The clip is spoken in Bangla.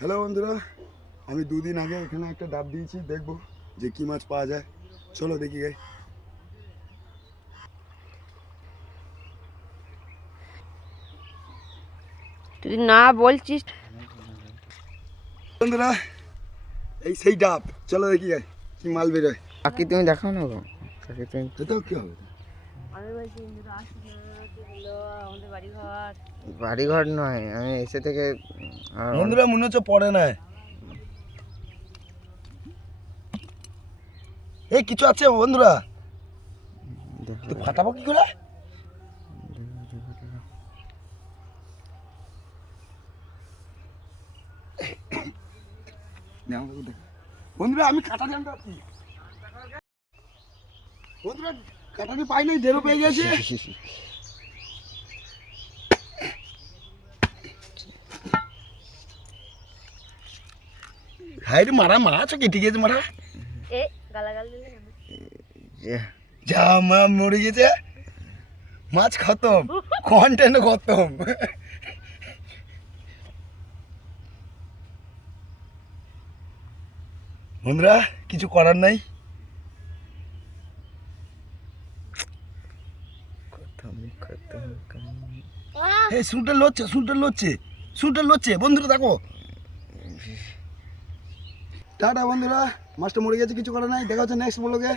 হ্যালো বন্ধুরা, আমি দুদিন আগে এখানে একটা ডাব দিয়েছি, দেখবো যে কি মাছ পাওয়া যায়। চলো দেখি গাই। তুই না বলছিস। বন্ধুরা, এই সেই ডাব, চলো দেখি গাই কি মাল বেরোয়। বাকি তুমি দেখাও না গো। বাকি তুমি এটাও কি হবে? আমি বলছি আমাদের বাড়িঘর বাড়িঘর নয়, আমি এসে থেকে বন্ধুরা মনে হচ্ছে পড়ে না। এই কিছু আছে বন্ধুরা, দেখো তুই ফাটাবো কি করে? বন্ধুরা আমি কাটারি আনতে পারছি। বন্ধুরা কাটারি পাই নাই, দেরও পেয়ে গেছে। হাই রে মারা মাছ কেটে গেছে মারা। এ গালাগাল দিলে কেন? যা মা মরে গেছে, মাছ খতম, কন্টেন্ট খতম। বন্ধুরা কিছু করার নাই। এই শুটে লচ্ছে বন্ধুরা দেখো। টাটা বন্ধুরা, মাছটা মরে গেছে, কিছু করার নাই। দেখা হচ্ছে নেক্সট ব্লগে।